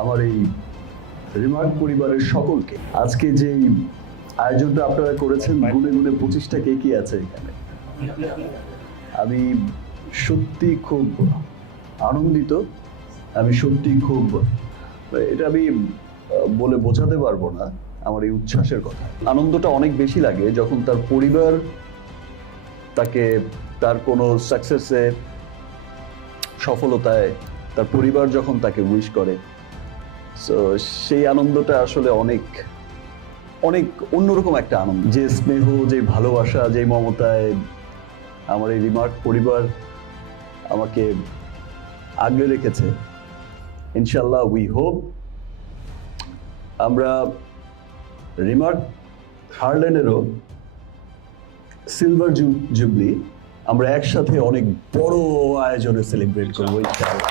আমার এই রিমার্ক পরিবারের সকলকে। আজকে যে আয়োজনটা আপনারা করেছেন, গুনে গুনে 25টা কেকই আছে এখানে। আমি সত্যি খুব আনন্দিত, আমি সত্যি খুব, এটা আমি বলে বোঝাতে পারবো না আমার এই উচ্ছ্বাসের কথা। আনন্দটা অনেক বেশি লাগে যখন তার পরিবার তাকে তার কোনো সাকসেসে, সফলতায় তার পরিবার যখন তাকে উইশ করে, সো সেই আনন্দটা আসলে অনেক অনেক অন্যরকম একটা আনন্দ। যে স্নেহ, যে ভালোবাসা, যে মমতায় আমার এই রিমার্ক পরিবার আমাকে আগলে রেখেছে, ইনশাল্লাহ উই হোপ আমরা রিমার্ক হার্লেনেরও সিলভার জুবলি আমরা একসাথে অনেক বড় আয়োজনে সেলিব্রেট করবো ইনশাআল্লাহ।